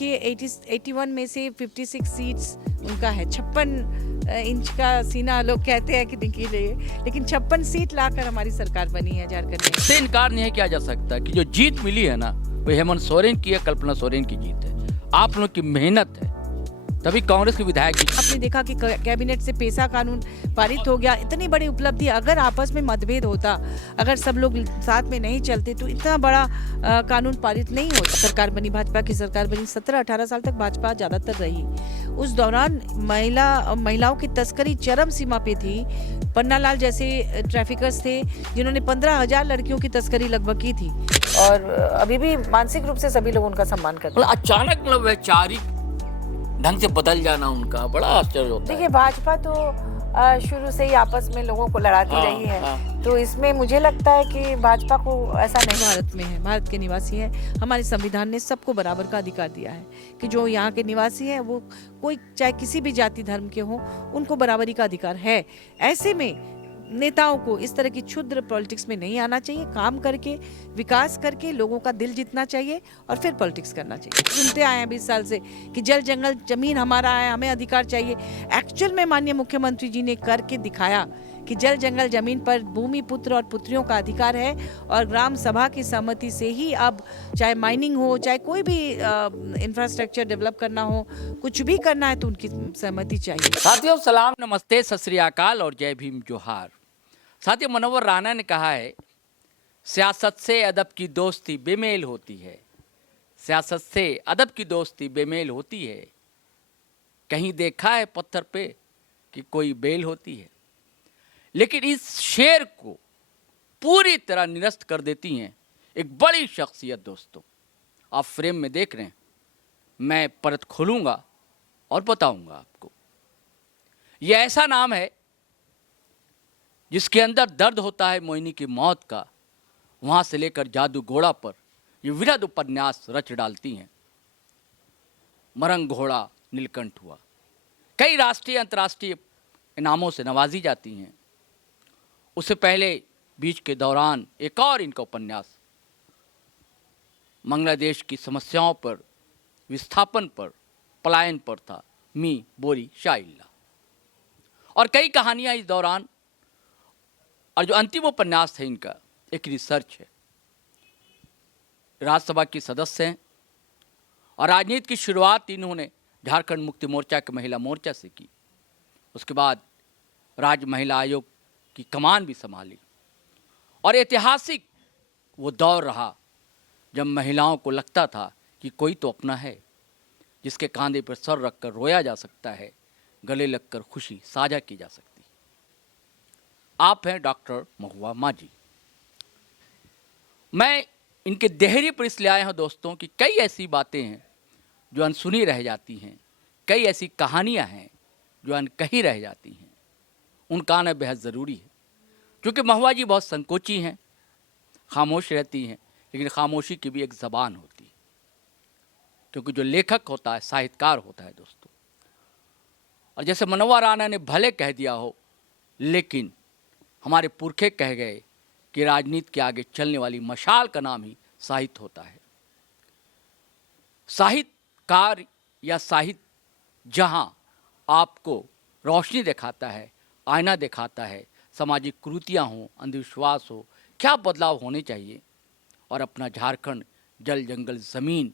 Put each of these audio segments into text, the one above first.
देखिए 81 में से 56 सीट्स उनका है। 56 इंच का सीना लोग कहते हैं कि निकले, लेकिन 56 सीट लाकर हमारी सरकार बनी है झारखंड में। इससे इनकार नहीं किया जा सकता कि जो जीत मिली है ना, वो हेमंत सोरेन की है, कल्पना सोरेन की जीत है, आप लोगों की मेहनत है, तभी कांग्रेस के विधायक जीते। आपने देखा कि कैबिनेट से पेशा कानून पारित हो गया, इतनी बड़ी उपलब्धि। अगर आपस में मतभेद होता, अगर सब लोग साथ में नहीं चलते तो इतना बड़ा कानून पारित नहीं होता। सरकार बनी, भाजपा की सरकार बनी, 17-18 साल तक भाजपा ज्यादातर रही। उस दौरान महिलाओं की तस्करी चरम सीमा पे थी। पन्नालाल जैसे ट्रैफिकर्स थे जिन्होंने 15,000 लड़कियों की तस्करी लगभग की थी, और अभी भी मानसिक रूप से सभी लोग उनका सम्मान करते हैं। अचानक वैचारिक ढंग से बदल जाना उनका बड़ा आश्चर्य होता है। देखिए, भाजपा तो शुरू से ही आपस में लोगों को लड़ाती रही है, तो इसमें मुझे लगता है कि भाजपा को ऐसा नहीं। भारत में है, भारत के निवासी है, हमारे संविधान ने सबको बराबर का अधिकार दिया है कि जो यहाँ के निवासी हैं वो कोई चाहे किसी भी जाति धर्म के हों, उनको बराबरी का अधिकार है। ऐसे में नेताओं को इस तरह की क्षुद्र पॉलिटिक्स में नहीं आना चाहिए। काम करके, विकास करके लोगों का दिल जीतना चाहिए और फिर पॉलिटिक्स करना चाहिए। सुनते आए हैं 20 साल से कि जल जंगल जमीन हमारा है, हमें अधिकार चाहिए। एक्चुअल में माननीय मुख्यमंत्री जी ने करके दिखाया कि जल जंगल जमीन पर भूमि पुत्र और पुत्रियों का अधिकार है, और ग्राम सभा की सहमति से ही अब चाहे माइनिंग हो, चाहे कोई भी इंफ्रास्ट्रक्चर डेवलप करना हो, कुछ भी करना है तो उनकी सहमति चाहिए। साथियों, सलाम, नमस्ते, सत श्री अकाल और जय भीम जोहार। साथियों, मनोहर राणा ने कहा है, सियासत से अदब की दोस्ती बेमेल होती है, सियासत से अदब की दोस्ती बेमेल होती है। कहीं देखा है पत्थर पे कि कोई बेल होती है। लेकिन इस शेर को पूरी तरह निरस्त कर देती हैं एक बड़ी शख्सियत। दोस्तों, आप फ्रेम में देख रहे हैं, मैं परत खोलूंगा और बताऊंगा आपको। यह ऐसा नाम है जिसके अंदर दर्द होता है मोहिनी की मौत का, वहां से लेकर जादू घोड़ा पर ये विरध उपन्यास रच डालती हैं। मरंग घोड़ा नीलकंठ हुआ, कई राष्ट्रीय अंतर्राष्ट्रीय इनामों से नवाजी जाती हैं। उससे पहले बीच के दौरान एक और इनका उपन्यास बांग्लादेश की समस्याओं पर, विस्थापन पर, पलायन पर था, मी बोरी शाइल्ला, और कई कहानियां इस दौरान। और जो अंतिम उपन्यास है इनका एक रिसर्च है। राज्यसभा की सदस्य हैं और राजनीति की शुरुआत इन्होंने झारखंड मुक्ति मोर्चा के महिला मोर्चा से की। उसके बाद राज्य महिला आयोग की कमान भी संभाली, और ऐतिहासिक वो दौर रहा जब महिलाओं को लगता था कि कोई तो अपना है जिसके कांधे पर सर रखकर रोया जा सकता है, गले लगकर खुशी साझा की जा सकती। आप हैं डॉक्टर महुआ माझी। मैं इनके देहरी पर इसलिए आया हूं दोस्तों कि कई ऐसी बातें हैं जो अनसुनी रह जाती हैं, कई ऐसी कहानियां हैं जो अनकही रह जाती हैं। उनका आना बेहद ज़रूरी है, क्योंकि महुआ जी बहुत संकोची हैं, खामोश रहती हैं, लेकिन खामोशी की भी एक ज़बान होती है, क्योंकि जो लेखक होता है साहित्यकार होता है दोस्तों। और जैसे मनोहर राणा ने भले कह दिया हो, लेकिन हमारे पुरखे कह गए कि राजनीति के आगे चलने वाली मशाल का नाम ही साहित्य होता है। साहित्यकार या साहित्य जहां आपको रोशनी दिखाता है, आईना दिखाता है, सामाजिक कुरीतियां हों, अंधविश्वास हो, क्या बदलाव होने चाहिए, और अपना झारखंड जल जंगल ज़मीन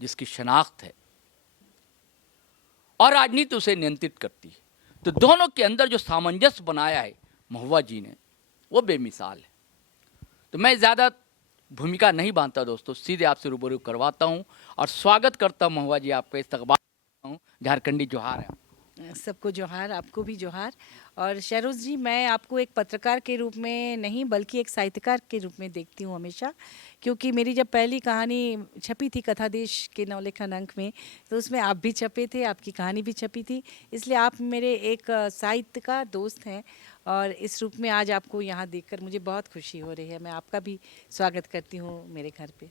जिसकी शनाख्त है, और राजनीति उसे नियंत्रित करती है। तो दोनों के अंदर जो सामंजस्य बनाया है महुआ जी ने, वो बेमिसाल है। तो मैं ज़्यादा भूमिका नहीं बांधता दोस्तों, सीधे आपसे रूबरू करवाता हूँ और स्वागत करता हूँ महुआ जी, आपका इस्तकबाल करता हूँ। झारखंडी जोहार है। सबको जोहार, आपको भी जोहार। और शहरोज जी, मैं आपको एक पत्रकार के रूप में नहीं बल्कि एक साहित्यकार के रूप में देखती हूँ हमेशा, क्योंकि मेरी जब पहली कहानी छपी थी कथा देश के नवलेखन अंक में, तो उसमें आप भी छपे थे, आपकी कहानी भी छपी थी। इसलिए आप मेरे एक साहित्यकार दोस्त हैं, और इस रूप में आज आपको यहाँ देखकर मुझे बहुत खुशी हो रही है। मैं आपका भी स्वागत करती हूँ मेरे घर पे।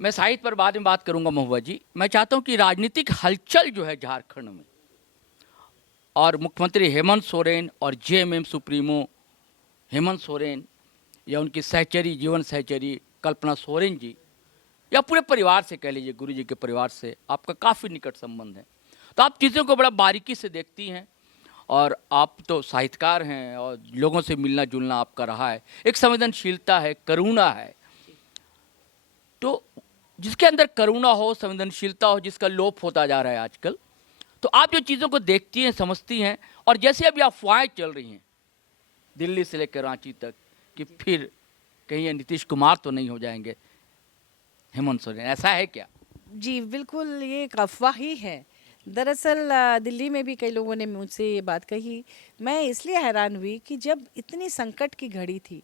मैं साहित्य पर बाद में बात करूंगा महुआ जी। मैं चाहता हूं कि राजनीतिक हलचल जो है झारखंड में, और मुख्यमंत्री हेमंत सोरेन और जेएमएम सुप्रीमो हेमंत सोरेन या उनकी सहचरी, जीवन सहचरी कल्पना सोरेन जी, या पूरे परिवार से कह लीजिए, गुरु जी के परिवार से आपका काफ़ी निकट संबंध है, तो आप चीज़ों को बड़ा बारीकी से देखती हैं। और आप तो साहित्यकार हैं और लोगों से मिलना जुलना आपका रहा है, एक संवेदनशीलता है, करुणा है। तो जिसके अंदर करुणा हो, संवेदनशीलता हो, जिसका लोप होता जा रहा है आजकल, तो आप जो चीज़ों को देखती हैं, समझती हैं, और जैसे अभी अफवाहें चल रही हैं दिल्ली से लेकर रांची तक कि फिर कहीं ये नीतीश कुमार तो नहीं हो जाएंगे हेमंत सोरेन, ऐसा है क्या? जी बिल्कुल, ये एक अफवाह ही है। दरअसल दिल्ली में भी कई लोगों ने मुझसे ये बात कही। मैं इसलिए हैरान हुई कि जब इतनी संकट की घड़ी थी,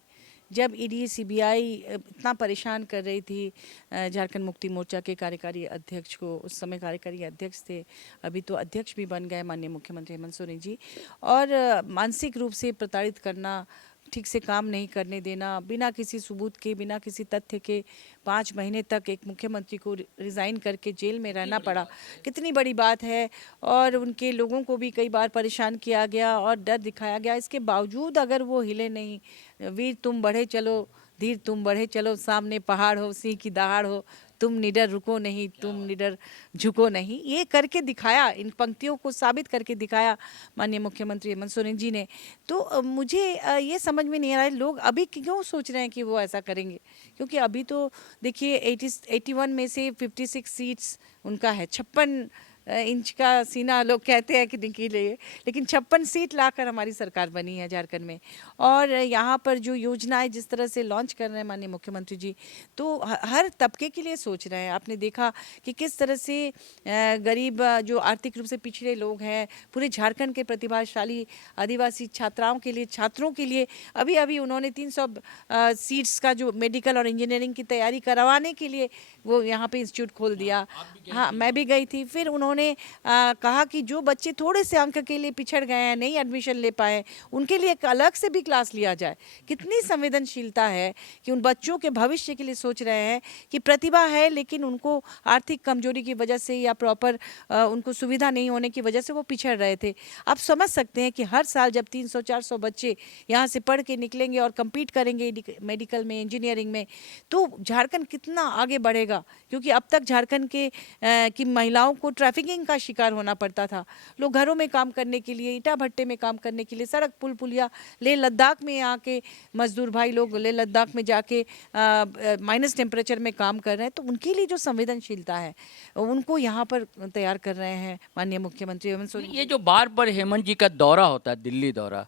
जब ईडी सीबीआई इतना परेशान कर रही थी झारखंड मुक्ति मोर्चा के कार्यकारी अध्यक्ष को, उस समय कार्यकारी अध्यक्ष थे, अभी तो अध्यक्ष भी बन गए माननीय मुख्यमंत्री हेमंत सोरेन जी, और मानसिक रूप से प्रताड़ित करना, ठीक से काम नहीं करने देना, बिना किसी सबूत के, बिना किसी तथ्य के 5 महीने तक एक मुख्यमंत्री को रिज़ाइन करके जेल में रहना पड़ा, कितनी बड़ी बात है। और उनके लोगों को भी कई बार परेशान किया गया और डर दिखाया गया। इसके बावजूद अगर वो हिले नहीं, वीर तुम बढ़े चलो, धीर तुम बढ़े चलो, सामने पहाड़ हो, सिंह की दहाड़ हो, तुम निडर रुको नहीं, तुम निडर झुको नहीं, ये करके दिखाया, इन पंक्तियों को साबित करके दिखाया माननीय मुख्यमंत्री हेमंत सोरेन जी ने। तो मुझे ये समझ में नहीं आ रहा है लोग अभी क्यों सोच रहे हैं कि वो ऐसा करेंगे, क्योंकि अभी तो देखिए 81 में से 56 सीट्स उनका है, 56 इंच का सीना लोग कहते हैं कि निकले, लेकिन 56 सीट लाकर हमारी सरकार बनी है झारखंड में। और यहाँ पर जो योजनाएं जिस तरह से लॉन्च कर रहे हैं माननीय मुख्यमंत्री जी, तो हर तबके के लिए सोच रहे हैं। आपने देखा कि किस तरह से गरीब जो आर्थिक रूप से पिछड़े लोग हैं, पूरे झारखंड के प्रतिभाशाली आदिवासी छात्राओं के लिए, छात्रों के लिए अभी अभी उन्होंने 300 सीट्स का जो मेडिकल और इंजीनियरिंग की तैयारी करवाने के लिए वो यहाँ पे इंस्टीट्यूट खोल दिया। हाँ, मैं भी गई थी। फिर उन्होंने कहा कि जो बच्चे थोड़े से अंक के लिए पिछड़ गए हैं, नहीं एडमिशन ले पाए, उनके लिए एक अलग से भी क्लास लिया जाए। कितनी संवेदनशीलता है कि उन बच्चों के भविष्य के लिए सोच रहे हैं कि प्रतिभा है लेकिन उनको आर्थिक कमजोरी की वजह से या प्रॉपर उनको सुविधा नहीं होने की वजह से वो पिछड़ रहे थे। आप समझ सकते हैं कि हर साल जब 300-400 बच्चे यहाँ से पढ़ के निकलेंगे और कम्पीट करेंगे मेडिकल में, इंजीनियरिंग में, तो झारखंड कितना आगे बढ़ेगा। क्योंकि अब तक झारखंड के की महिलाओं को ट्रैफिकिंग का शिकार होना पड़ता था। लोग घरों में काम करने के लिए, ईटा भट्टे में काम करने के लिए, सड़क पुल पुलिया, लेह लद्दाख में आके मजदूर भाई लोग लेह लद्दाख में जाके माइनस टेम्परेचर में काम कर रहे हैं। तो उनके लिए जो संवेदनशीलता है उनको यहाँ पर तैयार कर रहे हैं माननीय मुख्यमंत्री हेमंत सोरेन। ये जो बार बार हेमंत जी का दौरा होता है, दिल्ली दौरा,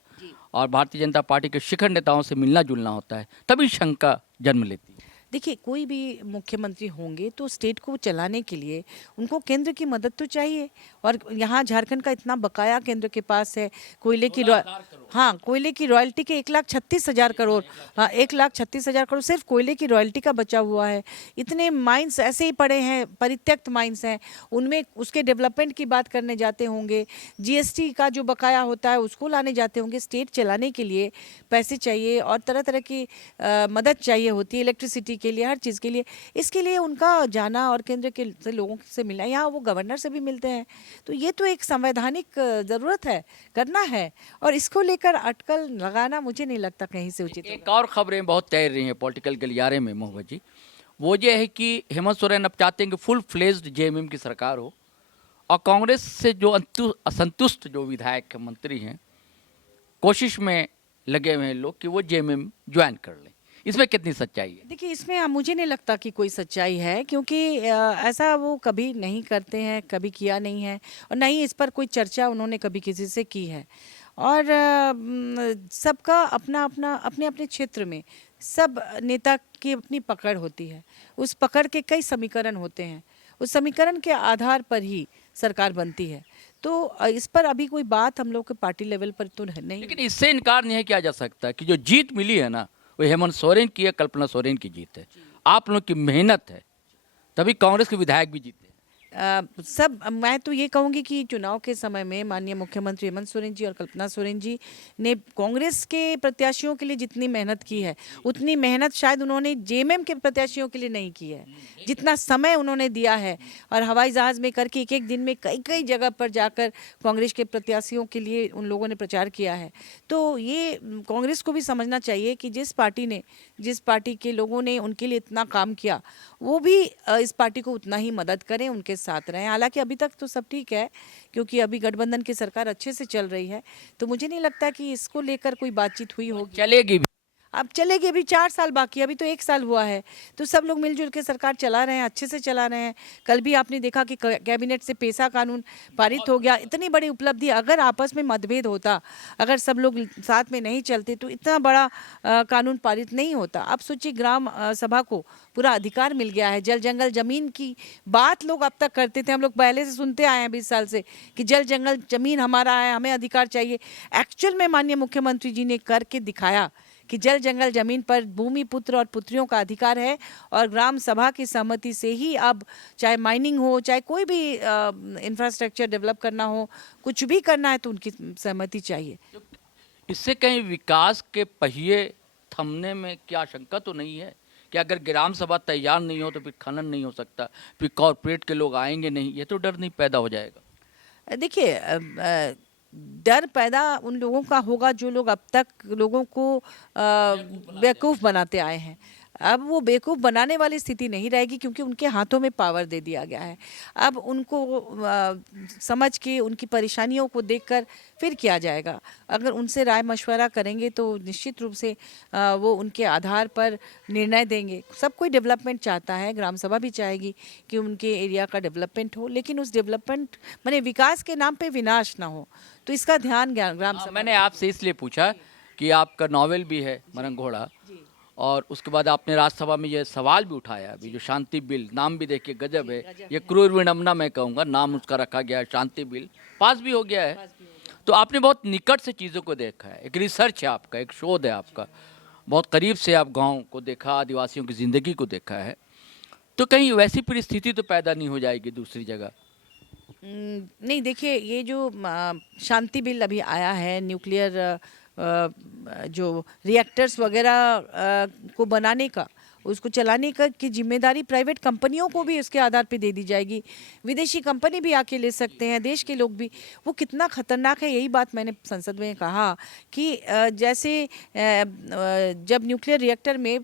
और भारतीय जनता पार्टी के शिखर नेताओं से मिलना जुलना होता है, तभी शंका जन्म लेती है। देखिए, कोई भी मुख्यमंत्री होंगे तो स्टेट को चलाने के लिए उनको केंद्र की मदद तो चाहिए। और यहाँ झारखंड का इतना बकाया केंद्र के पास है, कोयले की कोयले की रॉयल्टी के 1,36,000 करोड़, हाँ 1,36,000 करोड़ सिर्फ कोयले की रॉयल्टी का बचा हुआ है। इतने माइंस ऐसे ही पड़े हैं, परित्यक्त माइंस हैं, उनमें उसके डेवलपमेंट की बात करने जाते होंगे, जीएसटी का जो बकाया होता है उसको लाने जाते होंगे। स्टेट चलाने के लिए पैसे चाहिए और तरह तरह की मदद चाहिए होती है, इलेक्ट्रिसिटी के लिए, हर चीज़ के लिए। इसके लिए उनका जाना और केंद्र के से लोगों से मिलना, यहाँ वो गवर्नर से भी मिलते हैं, तो ये तो एक संवैधानिक ज़रूरत है, करना है। और इसको लेकर अटकल लगाना मुझे नहीं लगता कहीं से उचित। एक और खबरें बहुत तैर रही हैं पॉलिटिकल गलियारे में मोहब्बत जी, वो ये है कि हेमंत सोरेन अब चाहते हैं कि फुल फ्लेज्ड जेएमएम की सरकार हो, और कांग्रेस से जो असंतुष्ट जो विधायक मंत्री हैं, कोशिश में लगे हुए हैं लोग कि वो जेएमएम ज्वाइन कर लें। इसमें कितनी सच्चाई है? देखिए, इसमें मुझे नहीं लगता कि कोई सच्चाई है, क्योंकि ऐसा वो कभी नहीं करते हैं, कभी किया नहीं है, और नहीं इस पर कोई चर्चा उन्होंने कभी किसी से की है। और सबका अपना अपना अपने अपने क्षेत्र में सब नेता की अपनी पकड़ होती है, उस पकड़ के कई समीकरण होते हैं, उस समीकरण के आधार पर ही सरकार बनती है। तो इस पर अभी कोई बात हम लोग के पार्टी लेवल पर तो नहीं। लेकिन इससे इनकार नहीं किया जा सकता कि जो जीत मिली है ना, वो हेमंत सोरेन की है, कल्पना सोरेन की जीत है, आप लोगों की मेहनत है, तभी कांग्रेस के विधायक भी जीते हैं। सब मैं तो ये कहूँगी कि चुनाव के समय में माननीय मुख्यमंत्री हेमंत सोरेन जी और कल्पना सोरेन जी ने कांग्रेस के प्रत्याशियों के लिए जितनी मेहनत की है उतनी मेहनत शायद उन्होंने जेएमएम के प्रत्याशियों के लिए नहीं की है। जितना समय उन्होंने दिया है और हवाई जहाज़ में करके एक एक दिन में कई कई जगह पर जाकर कांग्रेस के प्रत्याशियों के लिए उन लोगों ने प्रचार किया है। तो ये कांग्रेस को भी समझना चाहिए कि जिस पार्टी के लोगों ने उनके लिए इतना काम किया वो भी इस पार्टी को उतना ही मदद करें, उनके साथ रहें। हालांकि अभी तक तो सब ठीक है क्योंकि अभी गठबंधन की सरकार अच्छे से चल रही है, तो मुझे नहीं लगता कि इसको लेकर कोई बातचीत हुई होगी। चलेगी भी। अब चलेगी, अभी 4 साल बाकी, अभी तो 1 साल हुआ है, तो सब लोग मिलजुल के सरकार चला रहे हैं, अच्छे से चला रहे हैं। कल भी आपने देखा कि कैबिनेट से पेशा कानून पारित हो गया। इतनी बड़ी उपलब्धि, अगर आपस में मतभेद होता, अगर सब लोग साथ में नहीं चलते तो इतना बड़ा कानून पारित नहीं होता। अब सोचिए ग्राम सभा को पूरा अधिकार मिल गया है। जल जंगल जमीन की बात लोग अब तक करते थे, हम लोग पहले से सुनते आए हैं 20 साल से कि जल जंगल जमीन हमारा है, हमें अधिकार चाहिए। एक्चुअल में माननीय मुख्यमंत्री जी ने करके दिखाया कि जल जंगल जमीन पर भूमि पुत्र और पुत्रियों का अधिकार है और ग्राम सभा की सहमति से ही अब चाहे माइनिंग हो, चाहे कोई भी इंफ्रास्ट्रक्चर डेवलप करना हो, कुछ भी करना है तो उनकी सहमति चाहिए। इससे कहीं विकास के पहिए थमने में क्या आशंका तो नहीं है कि अगर ग्राम सभा तैयार नहीं हो तो फिर खनन नहीं हो सकता, फिर कॉरपोरेट के लोग आएंगे नहीं, ये तो डर नहीं पैदा हो जाएगा? देखिए, डर पैदा उन लोगों का होगा जो लोग अब तक लोगों को बेवकूफ़ बनाते आए हैं। अब वो बेवकूफ़ बनाने वाली स्थिति नहीं रहेगी क्योंकि उनके हाथों में पावर दे दिया गया है। अब उनको समझ के उनकी परेशानियों को देखकर फिर किया जाएगा। अगर उनसे राय मशवरा करेंगे तो निश्चित रूप से वो उनके आधार पर निर्णय देंगे। सब कोई डेवलपमेंट चाहता है, ग्राम सभा भी चाहेगी कि उनके एरिया का डेवलपमेंट हो, लेकिन उस डेवलपमेंट माने विकास के नाम पे विनाश ना हो, तो इसका ध्यान ग्राम सभा। मैंने आपसे इसलिए पूछा कि आपका नॉवेल भी है मरंघोड़ा, और उसके बाद आपने राज्यसभा में ये सवाल भी उठाया अभी, जो शांति बिल, नाम भी देखिए गजब है, ये क्रूर विडम्बना मैं कहूँगा, नाम उसका रखा गया है शांति बिल, पास भी हो गया है। तो आपने बहुत निकट से चीज़ों को देखा है, एक रिसर्च है आपका, एक शोध है आपका, बहुत करीब से आप गाँव को देखा, आदिवासियों की ज़िंदगी को देखा है, तो कहीं वैसी परिस्थिति तो पैदा नहीं हो जाएगी दूसरी जगह? नहीं, देखिए ये जो शांति बिल अभी आया है, न्यूक्लियर जो रिएक्टर्स वगैरह को बनाने का, उसको चलाने का की जिम्मेदारी प्राइवेट कंपनियों को भी उसके आधार पे दे दी जाएगी। विदेशी कंपनी भी आके ले सकते हैं, देश के लोग भी। वो कितना खतरनाक है, यही बात मैंने संसद में कहा कि जैसे जब न्यूक्लियर रिएक्टर में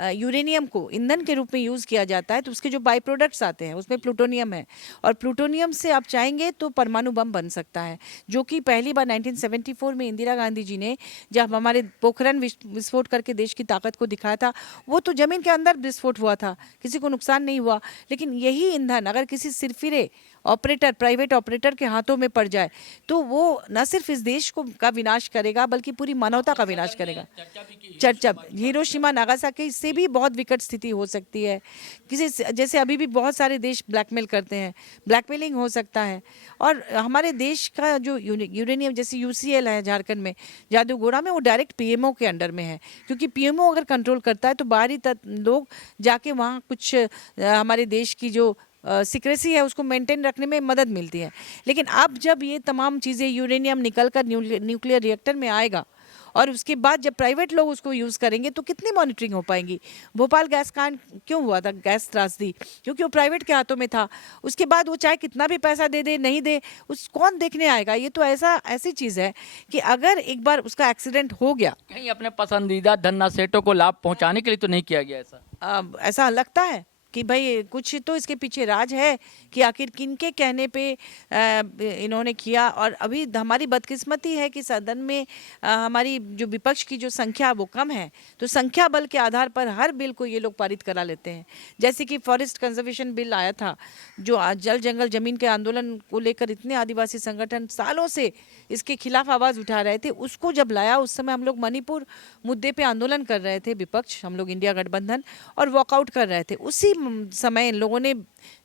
यूरेनियम को ईंधन के रूप में यूज़ किया जाता है तो उसके जो बाई प्रोडक्ट्स आते हैं उसमें प्लूटोनियम है, और प्लूटोनियम से आप चाहेंगे तो परमाणु बम बन सकता है, जो कि पहली बार 1974 में इंदिरा गांधी जी ने जब हमारे पोखरण विस्फोट करके देश की ताकत को दिखाया था, वो तो ज़मीन के अंदर विस्फोट हुआ था, किसी को नुकसान नहीं हुआ। लेकिन यही ईंधन अगर किसी सिरफिरे ऑपरेटर, प्राइवेट ऑपरेटर के हाथों में पड़ जाए तो वो न सिर्फ इस देश को का विनाश करेगा बल्कि पूरी मानवता का विनाश करेगा। चर्चा हिरोशिमा नागासाकी से भी बहुत विकट स्थिति हो सकती है। किसी जैसे अभी भी बहुत सारे देश ब्लैकमेल करते हैं, ब्लैकमेलिंग हो सकता है। और हमारे देश का जो यूरेनियम, जैसे यूसीएल है झारखंड में, जादूगोड़ा में, वो डायरेक्ट पीएमओ के अंडर में है, क्योंकि पीएमओ अगर कंट्रोल करता है तो बाहरी लोग जाके वहाँ कुछ हमारे देश की जो सिक्रेसी है उसको मेंटेन रखने में मदद मिलती है। लेकिन अब जब ये तमाम चीज़ें यूरेनियम निकल कर न्यूक्लियर रिएक्टर में आएगा और उसके बाद जब प्राइवेट लोग उसको यूज़ करेंगे तो कितनी मॉनिटरिंग हो पाएंगी? भोपाल गैस कांड क्यों हुआ था, गैस त्रासदी, क्योंकि वो प्राइवेट के हाथों में था। उसके बाद वो चाहे कितना भी पैसा दे दे नहीं दे, उस कौन देखने आएगा? ये तो ऐसी चीज़ है कि अगर एक बार उसका एक्सीडेंट हो गया, कहीं अपने पसंदीदा धन्ना सेठों को लाभ पहुंचाने के लिए तो नहीं किया गया ऐसा? ऐसा लगता है कि भाई कुछ तो इसके पीछे राज है कि आखिर किनके कहने पे इन्होंने किया। और अभी हमारी बदकिस्मती है कि सदन में हमारी जो विपक्ष की जो संख्या वो कम है, तो संख्या बल के आधार पर हर बिल को ये लोग पारित करा लेते हैं। जैसे कि फॉरेस्ट कंजर्वेशन बिल आया था, जो जल जंगल जमीन के आंदोलन को लेकर इतने आदिवासी संगठन सालों से इसके खिलाफ आवाज़ उठा रहे थे, उसको जब लाया उस समय हम लोग मणिपुर मुद्दे पे आंदोलन कर रहे थे, विपक्ष, हम लोग इंडिया गठबंधन, और वॉकआउट कर रहे थे। उसी समय इन लोगों ने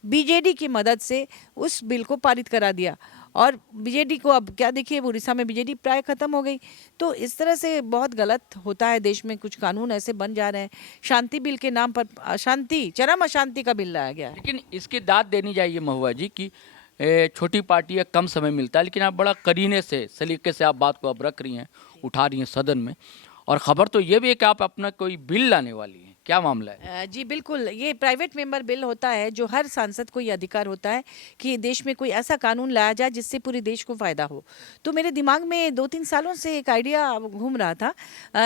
बीजेडी की मदद से उस बिल को पारित करा दिया और बीजेडी को अब क्या देखिए, उड़ीसा में बीजेडी प्राय खत्म हो गई। तो इस तरह से बहुत गलत होता है देश में, कुछ कानून ऐसे बन जा रहे हैं। शांति बिल के नाम पर अशांति, चरम अशांति का बिल लाया गया है। लेकिन इसकी दाद देनी चाहिए महुआ जी की छोटी पार्टी है, कम समय मिलता है, लेकिन आप बड़ा करीने से सलीके से आप बात को अब रख रही हैं, उठा रही हैं सदन में। और ख़बर तो ये भी है कि आप अपना कोई बिल लाने वाली हैं, क्या मामला है? जी बिल्कुल, ये प्राइवेट मेंबर बिल होता है, जो हर सांसद को ये अधिकार होता है कि देश में कोई ऐसा कानून लाया जाए जिससे पूरे देश को फ़ायदा हो। तो मेरे दिमाग में 2-3 सालों से एक आइडिया घूम रहा था,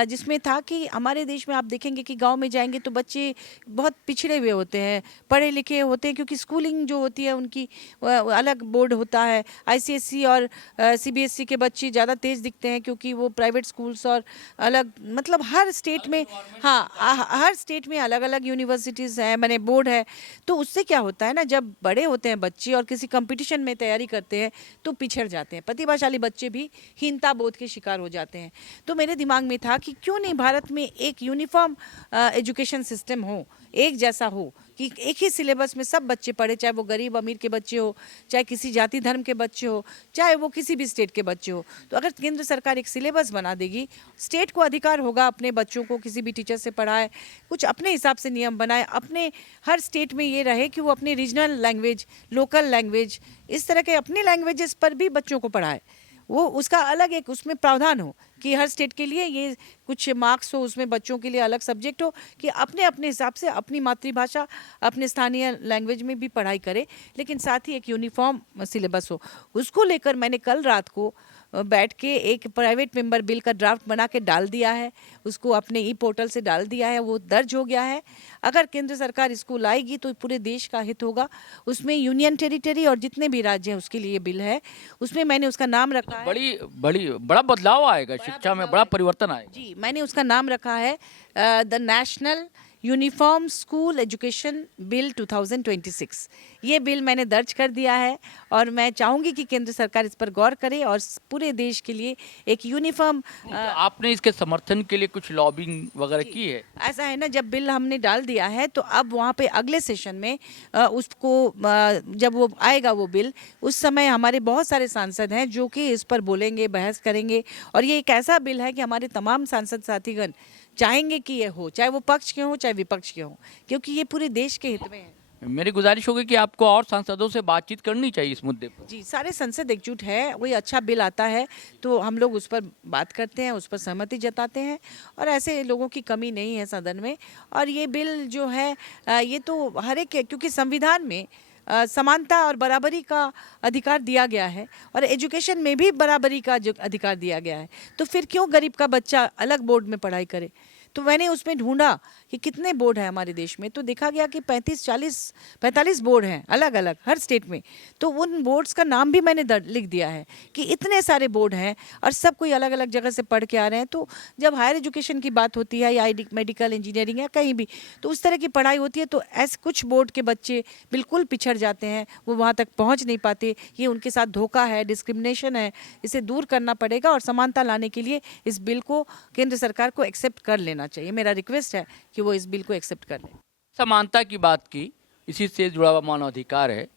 जिसमें था कि हमारे देश में आप देखेंगे कि गांव में जाएंगे तो बच्चे बहुत पिछड़े हुए होते हैं, पढ़े लिखे होते हैं, क्योंकि स्कूलिंग जो होती है उनकी अलग बोर्ड होता है। आईसीएसई और सीबीएसई के बच्चे ज़्यादा तेज़ दिखते हैं, क्योंकि वो प्राइवेट स्कूल्स और अलग, मतलब हर स्टेट में, हाँ, हर स्टेट में अलग अलग यूनिवर्सिटीज़ हैं, मैंने बोर्ड है। तो उससे क्या होता है ना, जब बड़े होते हैं बच्चे और किसी कंपटीशन में तैयारी करते हैं तो पिछड़ जाते हैं, प्रतिभाशाली बच्चे भी हीनता बोध के शिकार हो जाते हैं। तो मेरे दिमाग में था कि क्यों नहीं भारत में एक यूनिफॉर्म एजुकेशन सिस्टम हो, एक जैसा हो, कि एक ही सिलेबस में सब बच्चे पढ़े, चाहे वो गरीब अमीर के बच्चे हो, चाहे किसी जाति धर्म के बच्चे हो, चाहे वो किसी भी स्टेट के बच्चे हो। तो अगर केंद्र सरकार एक सिलेबस बना देगी, स्टेट को अधिकार होगा अपने बच्चों को किसी भी टीचर से पढ़ाए, कुछ अपने हिसाब से नियम बनाए, अपने हर स्टेट में ये रहे कि वो अपने रीजनल लैंग्वेज, लोकल लैंग्वेज, इस तरह के अपने लैंग्वेजेस पर भी बच्चों को पढ़ाए। वो उसका अलग एक उसमें प्रावधान हो कि हर स्टेट के लिए ये कुछ मार्क्स हो, उसमें बच्चों के लिए अलग सब्जेक्ट हो, कि अपने अपने हिसाब से अपनी मातृभाषा, अपने स्थानीय लैंग्वेज में भी पढ़ाई करे, लेकिन साथ ही एक यूनिफॉर्म सिलेबस हो। उसको लेकर मैंने कल रात को बैठ के एक प्राइवेट मेंबर बिल का ड्राफ्ट बना के डाल दिया है, उसको अपने ई पोर्टल से डाल दिया है, वो दर्ज हो गया है। अगर केंद्र सरकार इसको लाएगी तो पूरे देश का हित होगा। उसमें यूनियन टेरिटरी और जितने भी राज्य हैं उसके लिए बिल है, उसमें मैंने उसका नाम रखा है, बड़ा बदलाव आएगा, शिक्षा में बड़ा परिवर्तन आएगा। जी, मैंने उसका नाम रखा है the national uniform school education bill 2026। ये बिल मैंने दर्ज कर दिया है और मैं चाहूँगी कि केंद्र सरकार इस पर गौर करे और पूरे देश के लिए एक यूनिफॉर्म। तो आपने इसके समर्थन के लिए कुछ लॉबिंग वगैरह की है? ऐसा है ना, जब बिल हमने डाल दिया है तो अब वहाँ पे अगले सेशन में उसको जब वो आएगा वो बिल, उस समय हमारे बहुत सारे सांसद हैं जो कि इस पर बोलेंगे, बहस करेंगे। और ये एक ऐसा बिल है कि हमारे तमाम सांसद साथीगण चाहेंगे कि ये हो, चाहे वो पक्ष के हों चाहे विपक्ष के हों, क्योंकि ये पूरे देश के हित में है। मेरी गुजारिश होगी कि आपको और सांसदों से बातचीत करनी चाहिए इस मुद्दे पर। जी, सारे संसद एकजुट है, कोई अच्छा बिल आता है तो हम लोग उस पर बात करते हैं, उस पर सहमति जताते हैं, और ऐसे लोगों की कमी नहीं है सदन में। और ये बिल जो है ये तो हर एक, क्योंकि संविधान में समानता और बराबरी का अधिकार दिया गया है और एजुकेशन में भी बराबरी का जो अधिकार दिया गया है, तो फिर क्यों गरीब का बच्चा अलग बोर्ड में पढ़ाई करे। तो मैंने उसमें ढूंढा कि कितने बोर्ड हैं हमारे देश में, तो देखा गया कि 45 बोर्ड हैं अलग अलग हर स्टेट में। तो उन बोर्ड्स का नाम भी मैंने लिख दिया है कि इतने सारे बोर्ड हैं और सब कोई अलग अलग जगह से पढ़ के आ रहे हैं। तो जब हायर एजुकेशन की बात होती है या मेडिकल इंजीनियरिंग या कहीं भी, तो उस तरह की पढ़ाई होती है, तो ऐसे कुछ बोर्ड के बच्चे बिल्कुल पिछड़ जाते हैं, वो वहाँ तक पहुँच नहीं पाते। ये उनके साथ धोखा है, डिस्क्रिमिनेशन है, इसे दूर करना पड़ेगा और समानता लाने के लिए इस बिल को केंद्र सरकार को एक्सेप्ट कर लेना चाहिए। मेरा रिक्वेस्ट है कि वो इस बिल को एक्सेप्ट कर लें। समानता की बात की, इसी से जुड़ा हुआ मानव अधिकार है।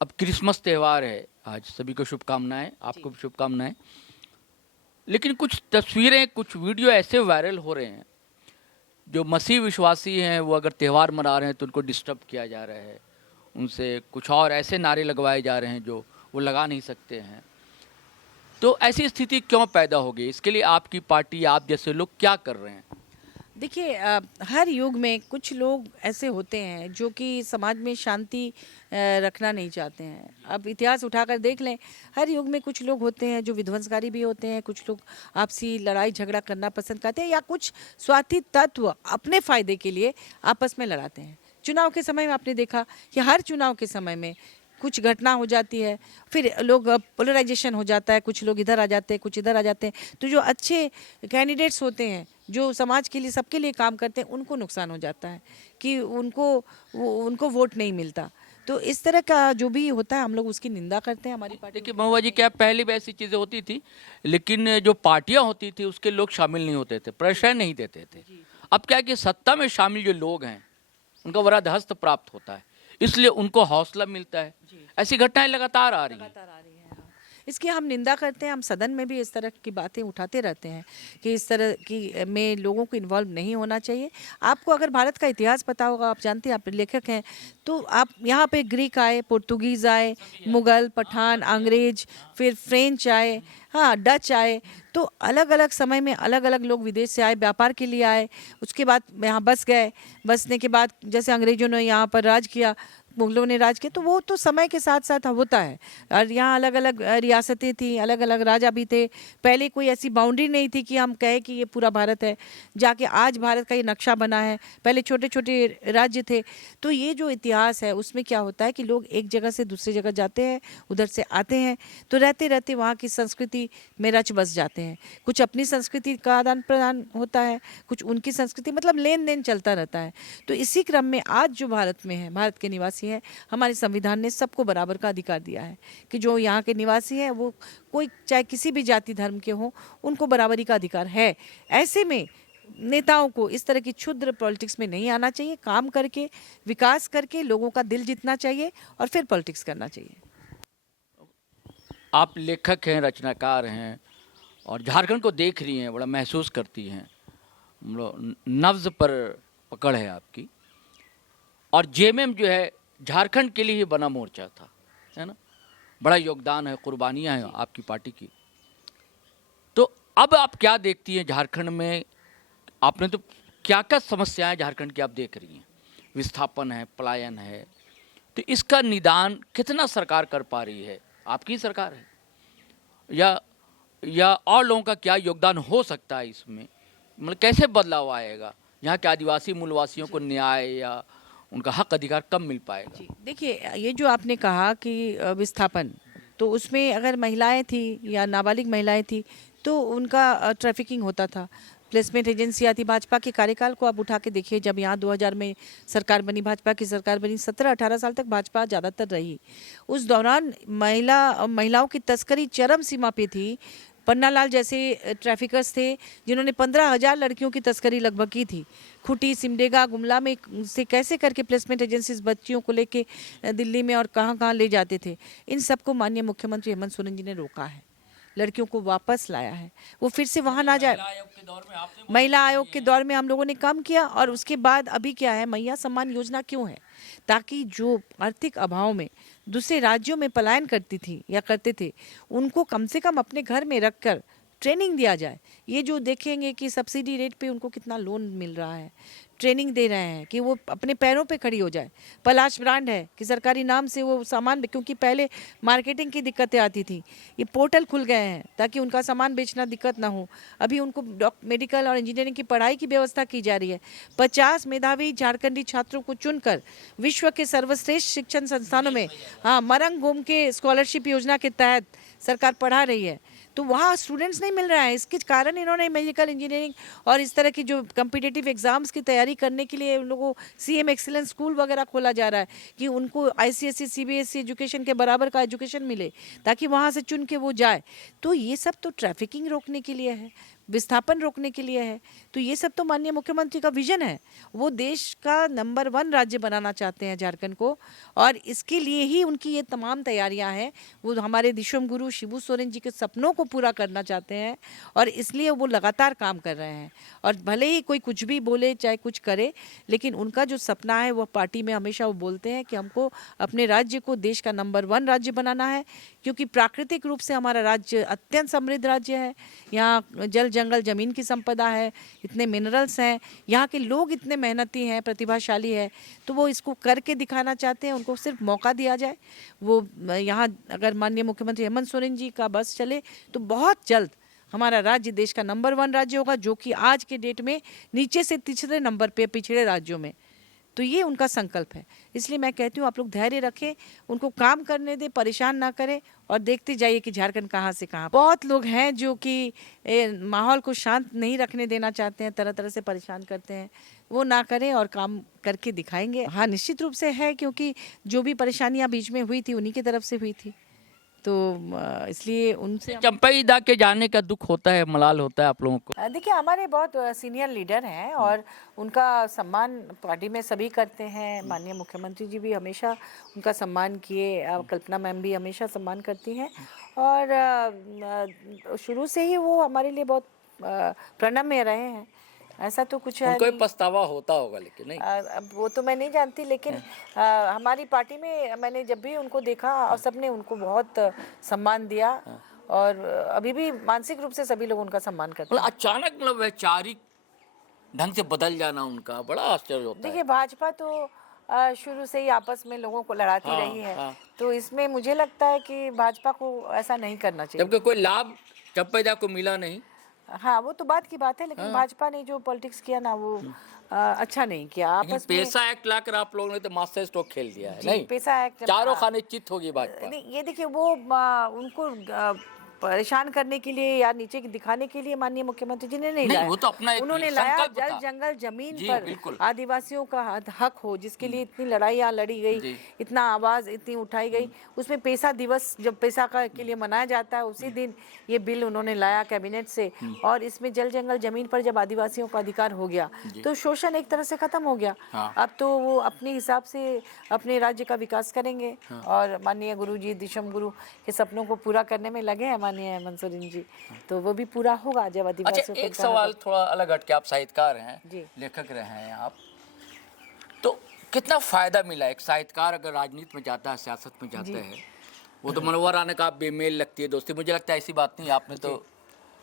अब क्रिसमस त्यौहार है, आज सभी को शुभकामनाएं, आपको भी शुभकामनाएं। लेकिन कुछ तस्वीरें, कुछ वीडियो ऐसे वायरल हो रहे हैं, जो मसीह विश्वासी हैं वो अगर त्यौहार मना रहे हैं तो उनको डिस्टर्ब किया जा रहा है, उनसे कुछ और ऐसे नारे लगवाए जा रहे हैं जो वो लगा नहीं सकते हैं। तो ऐसी स्थिति क्यों पैदा हो गई? इसके लिए आपकी पार्टी, आप जैसे लोग क्या कर रहे हैं? देखिए, हर युग में कुछ लोग ऐसे होते हैं जो कि समाज में शांति रखना नहीं चाहते हैं। अब इतिहास उठाकर देख लें, हर युग में कुछ लोग होते हैं जो विध्वंसकारी भी होते हैं, कुछ लोग आपसी लड़ाई झगड़ा करना पसंद करते हैं, या कुछ स्वार्थी तत्व अपने फायदे के लिए आपस में लड़ाते हैं। चुनाव के समय में आपने देखा कि हर चुनाव के समय में कुछ घटना हो जाती है, फिर लोग पोलराइजेशन हो जाता है, कुछ लोग इधर आ जाते हैं, कुछ इधर आ जाते हैं। तो जो अच्छे कैंडिडेट्स होते हैं, जो समाज के लिए, सबके लिए काम करते हैं, उनको नुकसान हो जाता है कि उनको वोट नहीं मिलता। तो इस तरह का जो भी होता है हम लोग उसकी निंदा करते हैं हमारी पार्टी। देखिए महुआ जी, क्या पहले भी ऐसी चीज़ें होती थी, लेकिन जो पार्टियां होती थी उसके लोग शामिल नहीं होते थे, प्रश्रय नहीं देते थे। अब क्या है कि सत्ता में शामिल जो लोग हैं उनका वरदहस्त प्राप्त होता है, इसलिए उनको हौसला मिलता है। ऐसी घटनाएं लगातार आ रही हैं। इसकी हम निंदा करते हैं। हम सदन में भी इस तरह की बातें उठाते रहते हैं कि इस तरह की में लोगों को इन्वॉल्व नहीं होना चाहिए। आपको अगर भारत का इतिहास पता होगा, आप जानते हैं, आप लेखक हैं, तो आप यहाँ पे ग्रीक आए, पुर्तगीज़ आए, मुग़ल, पठान, अंग्रेज, फिर फ्रेंच आए, हाँ डच आए। तो अलग अलग समय में अलग अलग लोग विदेश से आए, व्यापार के लिए आए, उसके बाद यहाँ बस गए। बसने के बाद जैसे अंग्रेजों ने यहाँ पर राज किया, मुगलों ने राज किया, तो वो तो समय के साथ साथ होता है। और यहाँ अलग अलग रियासतें थी, अलग अलग राजा भी थे। पहले कोई ऐसी बाउंड्री नहीं थी कि हम कहें कि ये पूरा भारत है, जाके आज भारत का ये नक्शा बना है। पहले छोटे छोटे राज्य थे। तो ये जो इतिहास है उसमें क्या होता है कि लोग एक जगह से दूसरी जगह जाते हैं, उधर से आते हैं, तो रहते रहते वहाँ की संस्कृति में रच बस जाते हैं। कुछ अपनी संस्कृति का आदान प्रदान होता है, कुछ उनकी संस्कृति, मतलब लेन देन चलता रहता है। तो इसी क्रम में आज जो भारत में है, भारत के निवासी है, हमारे संविधान ने सबको बराबर का अधिकार दिया है कि जो यहाँ के निवासी हैं वो कोई चाहे किसी भी जाति धर्म के हों, उनको बराबरी का अधिकार है। ऐसे में नेताओं को इस तरह की क्षुद्र पॉलिटिक्स में नहीं आना चाहिए। काम करके, विकास करके लोगों का दिल जीतना चाहिए और फिर पॉलिटिक्स करना चाहिए। आप लेखक हैं, रचनाकार हैं और झारखंड को देख रही हैं, बड़ा महसूस करती हैं, मतलब नब्ज पर पकड़ है आपकी। और जेएमएम जो है झारखंड के लिए ही बना मोर्चा था, है ना, बड़ा योगदान है, कुर्बानियां हैं आपकी पार्टी की। तो अब आप क्या देखती हैं झारखंड में? आपने तो क्या क्या समस्याएं झारखंड की आप देख रही हैं, विस्थापन है, पलायन है, तो इसका निदान कितना सरकार कर पा रही है? आपकी सरकार है या और लोगों का क्या योगदान हो सकता है इसमें? मतलब कैसे बदलाव आएगा? यहाँ के आदिवासी मूलवासियों को न्याय या उनका हक अधिकार कब मिल पाएगा? जी, देखिए, ये जो आपने कहा कि विस्थापन, तो उसमें अगर महिलाएं थी या नाबालिग महिलाएं थी तो उनका ट्रैफिकिंग होता था। प्लेसमेंट एजेंसियाँ थी। भाजपा के कार्यकाल को आप उठा के देखिए, जब यहाँ 2000 में सरकार बनी, भाजपा की सरकार बनी, 17-18 साल तक भाजपा ज़्यादातर रही। उस दौरान महिलाओं की तस्करी चरम सीमा पे थी। पन्नालाल जैसे ट्रैफिकर्स थे जिन्होंने 15,000 लड़कियों की तस्करी लगभग की थी। खूंटी, सिमडेगा, गुमला में से कैसे करके प्लेसमेंट एजेंसीज बच्चियों को लेके दिल्ली में और कहाँ कहाँ ले जाते थे। इन सबको माननीय मुख्यमंत्री हेमंत सोरेन जी ने रोका है, लड़कियों को वापस लाया है, वो फिर से वहाँ ना जाए। महिला आयोग के दौर में हम लोगों ने काम किया। और उसके बाद अभी क्या है, मैया सम्मान योजना क्यों है? ताकि जो आर्थिक अभाव में दूसरे राज्यों में पलायन करती थी या करते थे, उनको कम से कम अपने घर में रखकर ट्रेनिंग दिया जाए। ये जो देखेंगे कि सब्सिडी रेट पे उनको कितना लोन मिल रहा है, ट्रेनिंग दे रहे हैं कि वो अपने पैरों पे खड़ी हो जाए। पलाश ब्रांड है कि सरकारी नाम से वो सामान, क्योंकि पहले मार्केटिंग की दिक्कतें आती थी, ये पोर्टल खुल गए हैं ताकि उनका सामान बेचना दिक्कत ना हो। अभी उनको मेडिकल और इंजीनियरिंग की पढ़ाई की व्यवस्था की जा रही है। 50 मेधावी झारखंडी छात्रों को चुनकर विश्व के सर्वश्रेष्ठ शिक्षण संस्थानों में, हाँ, मरंग घूम के स्कॉलरशिप योजना के तहत सरकार पढ़ा रही है। तो वहाँ स्टूडेंट्स नहीं मिल रहा है। इसके कारण इन्होंने मेडिकल इंजीनियरिंग और इस तरह की जो कम्पिटिटिव एग्जाम्स की तैयारी करने के लिए उन लोगों को सीएम एक्सीलेंस स्कूल वगैरह खोला जा रहा है कि उनको आईसीएसई सीबीएसई एजुकेशन के बराबर का एजुकेशन मिले, ताकि वहाँ से चुन के वो जाए। तो ये सब तो ट्रैफिकिंग रोकने के लिए है, विस्थापन रोकने के लिए है। तो ये सब तो माननीय मुख्यमंत्री का विजन है। वो देश का नंबर 1 राज्य बनाना चाहते हैं झारखंड को, और इसके लिए ही उनकी ये तमाम तैयारियां हैं। वो हमारे दिशोम गुरु शिबू सोरेन जी के सपनों को पूरा करना चाहते हैं, और इसलिए वो लगातार काम कर रहे हैं। और भले ही कोई कुछ भी बोले, चाहे कुछ करे, लेकिन उनका जो सपना है वो पार्टी में हमेशा वो बोलते हैं कि हमको अपने राज्य को देश का नंबर 1 राज्य बनाना है, क्योंकि प्राकृतिक रूप से हमारा राज्य अत्यंत समृद्ध राज्य है। यहाँ जल जंगल जमीन की संपदा है, इतने मिनरल्स हैं, यहाँ के लोग इतने मेहनती हैं, प्रतिभाशाली है। तो वो इसको करके दिखाना चाहते हैं, उनको सिर्फ मौका दिया जाए। वो यहाँ अगर माननीय मुख्यमंत्री हेमंत सोरेन जी का बस चले तो बहुत जल्द हमारा राज्य देश का नंबर 1 राज्य होगा, जो कि आज के डेट में नीचे से तीसरे नंबर पे पिछड़े राज्यों में। तो ये उनका संकल्प है। इसलिए मैं कहती हूँ आप लोग धैर्य रखें, उनको काम करने दें, परेशान ना करें, और देखते जाइए कि झारखंड कहाँ से कहाँ। बहुत लोग हैं जो कि माहौल को शांत नहीं रखने देना चाहते हैं, तरह तरह से परेशान करते हैं। वो ना करें और काम करके दिखाएंगे। हाँ, निश्चित रूप से है, क्योंकि जो भी परेशानियाँ बीच में हुई थी उन्हीं की तरफ से हुई थी। तो इसलिए उनसे चंपई दा के जाने का दुख होता है, मलाल होता है आप लोगों को? देखिए हमारे बहुत सीनियर लीडर हैं और उनका सम्मान पार्टी में सभी करते हैं। माननीय मुख्यमंत्री जी भी हमेशा उनका सम्मान किए, कल्पना मैम भी हमेशा सम्मान करती हैं और शुरू से ही वो हमारे लिए बहुत प्रणम्य रहे हैं। ऐसा तो कुछ है उनको नहीं। पछतावा होता होगा लेकिन नहीं। अब वो तो मैं नहीं जानती, लेकिन हमारी पार्टी में मैंने जब भी उनको देखा और सबने उनको बहुत सम्मान दिया और अभी भी मानसिक रूप से सभी लोग उनका सम्मान करते हैं। अचानक मतलब वैचारिक ढंग से बदल जाना उनका बड़ा आश्चर्य होता है। देखिए भाजपा तो शुरू से ही आपस में लोगों को लड़ाती रही है, तो इसमें मुझे लगता है कि भाजपा को ऐसा नहीं करना चाहिए। जबकि कोई लाभ चंपैदा को मिला नहीं। हाँ वो तो बात की बात है, लेकिन भाजपा ने जो पॉलिटिक्स किया ना वो अच्छा नहीं किया। आपस में पैसा एक्ट लाकर आप लोगों ने तो मास्टर स्ट्रोक खेल दिया है। नहीं, पैसा एक्ट चारों खाने चित होगी भाजपा। नहीं, ये देखिए वो उनको परेशान करने के लिए या नीचे दिखाने के लिए माननीय मुख्यमंत्री जी ने नहीं लाया। वो तो अपना एक उन्होंने लाया संकल्प जल था। जंगल जमीन जी, पर बिल्कुल। आदिवासियों का हक हो, जिसके लिए इतनी लड़ाइयाँ लड़ी गई, इतना आवाज इतनी उठाई गई। उसमें पैसा दिवस जब पैसा का के लिए मनाया जाता है, उसी दिन ये बिल उन्होंने लाया कैबिनेट से और इसमें जल जंगल जमीन पर जब आदिवासियों का अधिकार हो गया तो शोषण एक तरह से खत्म हो गया। अब तो वो अपने हिसाब से अपने राज्य का विकास करेंगे और माननीय गुरु जी दिशम गुरु के सपनों को पूरा करने में लगे हैं माननीय मंसूरी जी, तो वो भी पूरा होगा जब आदिवासियों अच्छा, एक सवाल थोड़ा अलग हट के, आप साहित्यकार हैं, लेखक रहे हैं आप, तो कितना फायदा मिला एक साहित्यकार अगर राजनीति में जाता है, सियासत में जाता है? वो तो मनोहर राणा का बेमेल लगती है दोस्ती, मुझे लगता है ऐसी बात नहीं। आपने तो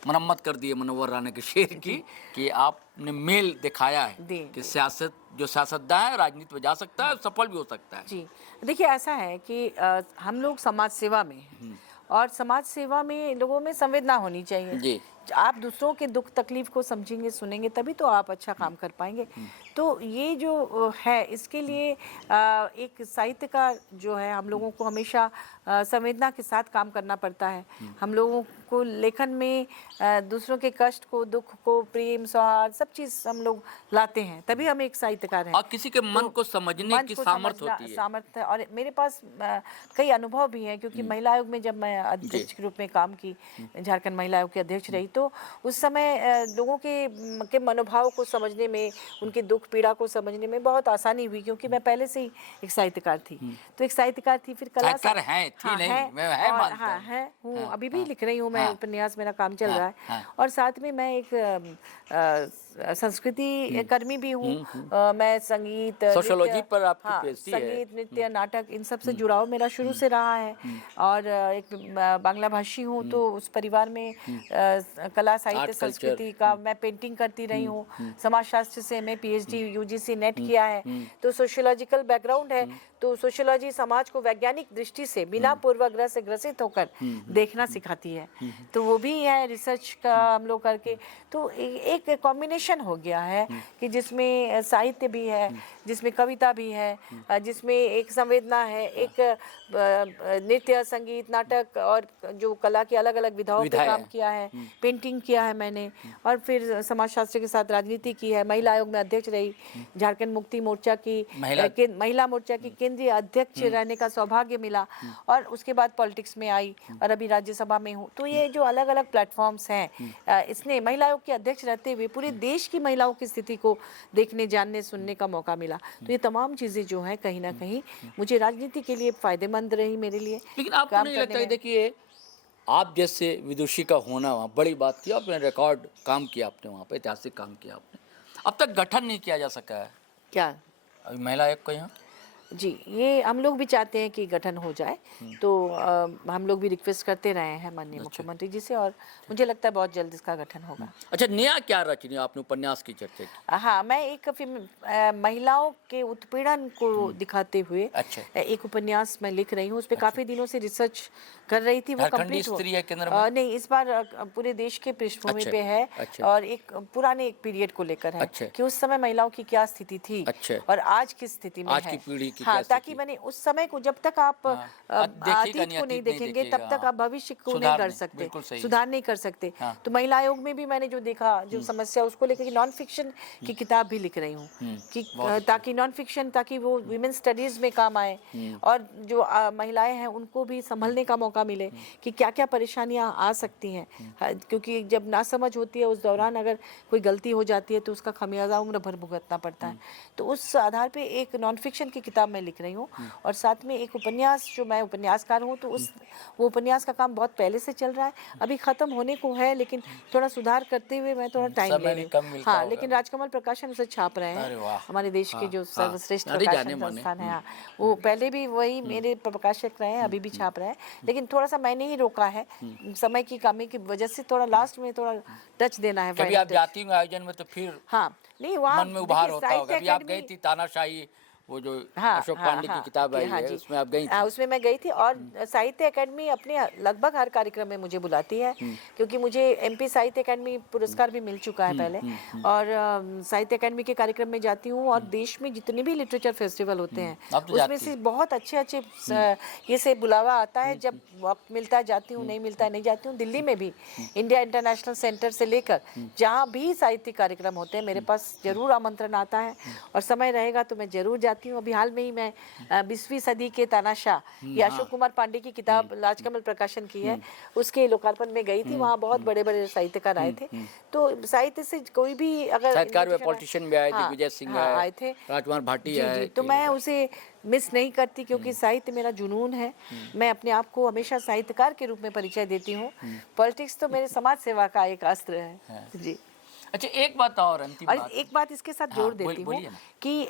मरम्मत कर दी है मनोहर राणा के शेर की कि आपने मेल दिखाया है कि सियासत जो सियासतदान है राजनीति में जा सकता है, सफल भी हो सकता है। जी देखिए ऐसा है कि हम लोग समाज सेवा में हैं और समाज सेवा में लोगों में संवेदना होनी चाहिए जी। आप दूसरों के दुख तकलीफ को समझेंगे सुनेंगे तभी तो आप अच्छा काम कर पाएंगे। तो ये जो है इसके लिए एक साहित्यकार जो है हम लोगों को हमेशा संवेदना के साथ काम करना पड़ता है। हम लोगों को लेखन में दूसरों के कष्ट को, दुख को, प्रेम, सौहार्द सब चीज़ हम लोग लाते हैं, तभी हम एक साहित्यकार हैं। और किसी के मन को समझने की सामर्थ्य होती है। सामर्थ्य और मेरे पास कई अनुभव भी हैं क्योंकि महिला आयोग में जब मैं अध्यक्ष के रूप में काम की, झारखंड महिला आयोग की अध्यक्ष रही, तो उस समय लोगों के मनोभाव को समझने में, उनके दुख पीड़ा को समझने में बहुत आसानी हुई क्योंकि मैं पहले से ही एक साहित्यकार थी। तो एक साहित्यकार थी, फिर कला हूँ, अभी भी लिख रही हूँ मैं, उपन्यास मेरा काम चल रहा है और साथ में मैं एक संस्कृति कर्मी भी हूँ। मैं संगीत, सोशियोलॉजी पर आपकी पीएचडी है। संगीत, नृत्य, नाटक इन सब से जुड़ाव मेरा शुरू से रहा है और एक बांग्ला भाषी हूँ, तो उस परिवार में कला, साहित्य, संस्कृति का मैं पेंटिंग करती रही हूँ। समाजशास्त्र से मैं पीएचडी यूजीसी नेट किया है, तो सोशियोलॉजिकल बैकग्राउंड है। तो सोशियोलॉजी समाज को वैज्ञानिक दृष्टि से बिना पूर्वाग्रह से ग्रसित होकर देखना सिखाती है, तो वो भी है रिसर्च का हम लोग करके। तो एक कॉम्बिनेशन हो गया है कि जिसमें साहित्य भी है, जिसमें कविता भी है, जिसमें एक संवेदना है, एक नृत्य, संगीत, नाटक और जो कला की अलग अलग विधाओं पे काम किया है, पेंटिंग किया है मैंने और फिर समाजशास्त्र के साथ राजनीति की है। महिला आयोग में अध्यक्ष रही, झारखंड मुक्ति मोर्चा की महिला मोर्चा की केंद्रीय अध्यक्ष रहने का सौभाग्य मिला और उसके बाद पॉलिटिक्स में आई और अभी राज्यसभा में हूँ। तो ये जो अलग अलग प्लेटफॉर्म्स हैं, इसने महिला आयोग के अध्यक्ष रहते हुए पूरे देश की महिलाओं की स्थिति को देखने, जानने, सुनने का मौका मिला। तो ये तमाम चीजें जो हैं कहीं ना कहीं मुझे राजनीति के लिए फायदेमंद रही मेरे लिए। लेकिन आपको नहीं लगता है, देखिए आप जैसे विदुषी का होना वहाँ बड़ी बात थी, आपने रिकॉर्ड काम किया, आपने वहाँ पे ऐतिहासिक काम किया आपने, अब तक गठन नहीं किया जा सका है क्या अभी महिला आयोग का यहाँ? जी, ये हम लोग भी चाहते हैं कि गठन हो जाए, तो हम लोग भी रिक्वेस्ट करते रहे हैं माननीय मुख्यमंत्री जी से और मुझे लगता है बहुत जल्द इसका गठन होगा। अच्छा, नया क्या रचनी? आपने उपन्यास की चर्चा की। हाँ, मैं एक महिलाओं के उत्पीड़न को दिखाते हुए एक उपन्यास मैं लिख रही हूँ। उस पर काफी दिनों से रिसर्च कर रही थी, वो कंप्लीट हो नहीं, इस बार पूरे देश के पृष्ठभूमि पे है और एक पुराने एक पीरियड को लेकर है कि उस समय महिलाओं की क्या स्थिति थी और आज किस स्थिति में है, कि हाँ, कैसे ताकि की? मैंने उस समय को, जब तक आप देखिएगा अतीत नहीं, को नहीं अतीत नहीं देखेंगे देखिएगा, तब तक हाँ। आप भविष्य को नहीं सुधार कर नहीं, सकते, बिल्कुल सही है। सुधार नहीं कर सकते। हाँ। तो महिला आयोग में भी मैंने जो देखा, जो समस्या, उसको लेकर नॉन फिक्शन की किताब भी लिख रही हूँ कि बहुत अच्छा। ताकि नॉन फिक्शन, ताकि वो वीमेन स्टडीज में काम आए और जो महिलाएं हैं उनको भी संभलने का मौका मिले कि क्या क्या परेशानियां आ सकती हैं। क्योंकि जब नासमझ होती है उस दौरान अगर कोई गलती हो जाती है तो उसका खमियाजा उम्र भर भुगतना पड़ता है। तो उस आधार पे एक नॉन फिक्शन की किताब मैं लिख रही हूँ और साथ में एक उपन्यास, जो मैं उपन्यासकार हूँ तो वो उपन्यास का काम बहुत पहले से चल रहा है, अभी खत्म होने को है, लेकिन थोड़ा सुधार करते हुए मैं थोड़ा टाइम समय ले भी रही कम हूँ। मिलता हाँ, होगा। लेकिन राजकमल प्रकाशन उसे छाप रहे अरे हैं, वाह। हमारे देश के हाँ, जो हाँ। सर्वश्रेष्ठ अरे जाने प्रकाशन माने। संस्थान है। हाँ, वो पहले भी वही मेरे प्रकाशक रहे हैं, अभी भी छाप रहे हैं, लेकिन थोड़ा सा मैंने ही रोका है, समय की कमी की वजह से थोड़ा लास्ट में थोड़ा टच देना है, कभी फाइनल आप टच। जाती होंगी आयोजन में तो फिर हाँ, नहीं वहाँ मन में उभार देखिए होता होगा। साहित्य अभी आप गई अकेडमी। थी तानाशाही, वो जो हाँ अशोक हाँ पांडे की हाँ किताब आई हाँ है, जी, उसमें आप गई थी। उसमें मैं गई थी और साहित्य अकेडमी अपने लगभग हर कार्यक्रम में मुझे बुलाती है, क्योंकि मुझे एमपी साहित्य अकेडमी पुरस्कार भी मिल चुका है पहले। और साहित्य अकेडमी के कार्यक्रम में जाती हूँ और देश में जितने भी लिटरेचर फेस्टिवल होते हैं अब तो उसमें जाती से बहुत अच्छे अच्छे ये से बुलावा आता है, जब वक्त मिलता है जाती हूँ, नहीं मिलता है नहीं जाती हूँ। दिल्ली में भी इंडिया इंटरनेशनल सेंटर से लेकर जहाँ भी साहित्यिक कार्यक्रम होते हैं मेरे पास जरूर आमंत्रण आता है और समय रहेगा तो मैं जरूर जाती हूँ। अभी हाल में ही मैं 20वीं सदी के तानाशाह, ये अशोक कुमार पांडे की किताब राजकमल प्रकाशन की है, उसके लोकार्पण में गई थी। वहाँ बहुत बड़े बड़े साहित्यकार आए थे। तो साहित्य से कोई भी अगर साहित्यकार में invitation पॉलिटिशियन भी आए, हाँ, दिग्विजय सिंह हाँ, आए, आए थे, राजकुमार भाटी जी आए, जी, तो कई मैं लोग। उसे मिस नहीं करती, क्योंकि साहित्य मेरा जुनून है। मैं अपने आप को हमेशा साहित्यकार के रूप में परिचय देती हूँ। पॉलिटिक्स तो मेरे समाज सेवा का एक अस्त्र है जी। अच्छा, एक बात और, अंतिम और बात। एक बात इसके साथ हाँ, जोड़ देती हूँ बोलिए ना। कि